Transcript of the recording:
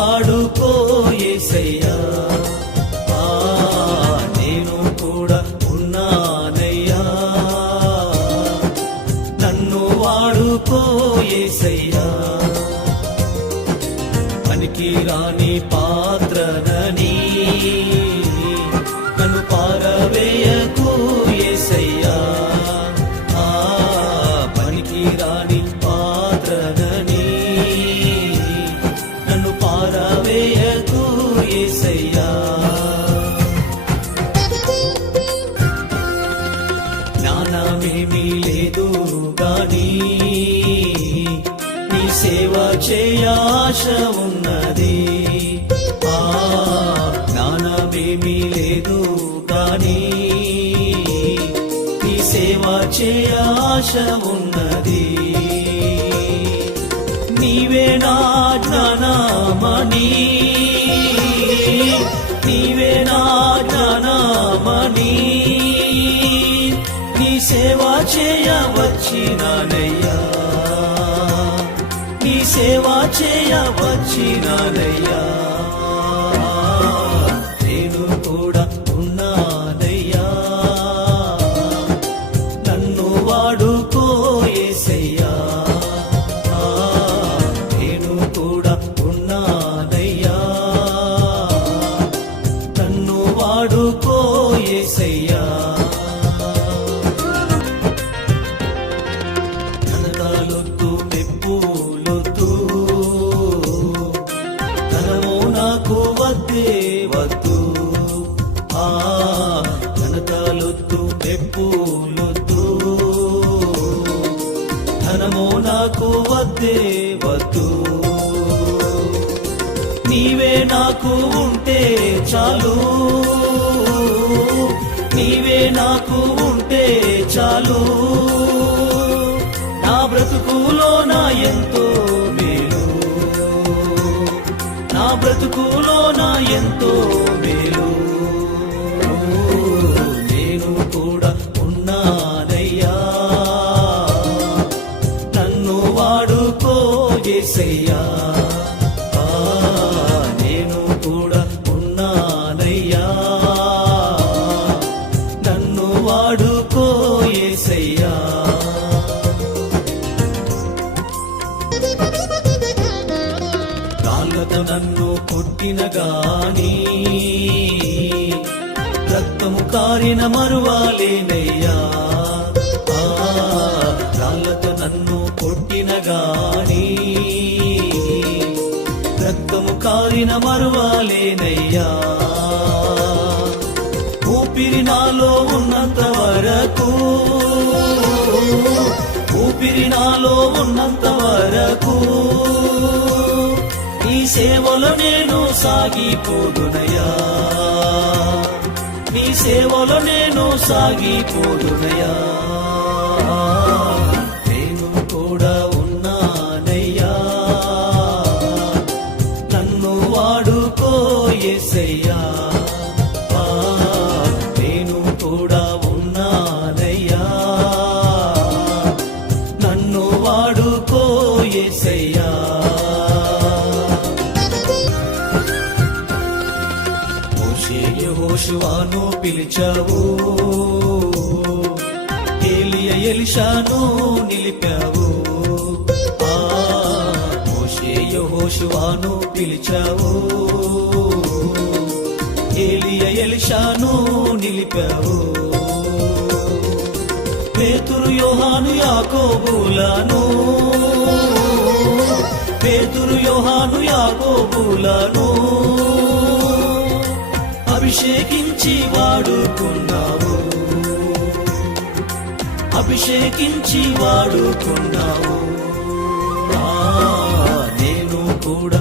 వాడుకో యేసయ్యా, నేను కూడా ఉన్నానయ్యా, నన్ను వాడుకో యేసయ్యా. పనికి రాని పాత్రనని నన్ను పారవేయకు యేసయ్యా, పనికి రాని పాత్రనని నన్ను పారవేయకు యేసయ్యా. జ్ఞానమేమీ లేదు గాని నీ సేవ చేయ ఆశ ఉన్నది, జ్ఞానమేమీ లేదు గాని నీ సేవ చేయ ఆశ ఉన్నది. నీవే నా జ్ఞానమణి, నీవే నా జ్ఞానమణి, నీ సేవ చేయ వచ్చినానయ్యా, నీ సేవ చేయ వచ్చినానయ్యా. నేను కూడా ఉన్నానయ్యా, నన్ను వాడుకో యేసయ్యా, నేను కూడా ఉన్నానయ్యా, నన్ను వాడుకో యేసయ్యా. ఘనతలొద్దు మెప్పులొద్దు, ధనము నాకు వద్దే వద్దు, ఘనతలొద్దు మెప్పులొద్దు, ధనము నాకు వద్దే వద్దు. నీవే నాకు ఉంటే చాలు, నీవే నాకు ఉంటే చాలు, నా బ్రతుకులో నా ఎంతో మేలు, నా బ్రతుకులో నా ఎంతో మేలు. నేను కూడా ఉన్నానయ్యా, నన్ను వాడుకో యేసయ్యా, నేను కూడా ఉన్నానయ్యా, నన్ను వాడుకో యేసయ్యా. రాళ్ళతో నన్ను కొట్టిన గాని రక్తము కారిన మరువాలేనయ్యా, రాళ్ళతో నన్ను కొట్టిన గాని రక్తము కారిన మరువాలేనయ్యా. ఊపిరి నాలో ఉన్నంత వరకు, ఊపిరి నాలో ఉన్నంత వరకు నీ సేవలో నేను సాగిపోదునయ్యా, నీ సేవలో నేను సాగిపోదునయ్యా. నేను కూడా ఉన్నానయ్యా, నన్ను వాడుకో యేసయ్యా, నేను కూడా ఉన్నానయ్యా, నన్ను వాడుకో యేసయ్యా. యెహోషువను పిలిచావు, ఏలియా ఎలీషాను నిలిపావు, మోషే యెహోషువను పిలిచావు, ఏలియా ఎలీషాను నిలిపావు. పేతురు యోహాను యాకోబులను, పేతురు యోహాను యాకోబులను అభిషేకించి వాడుకున్నావు, అభిషేకించి వాడుకున్నావు. నేను కూడా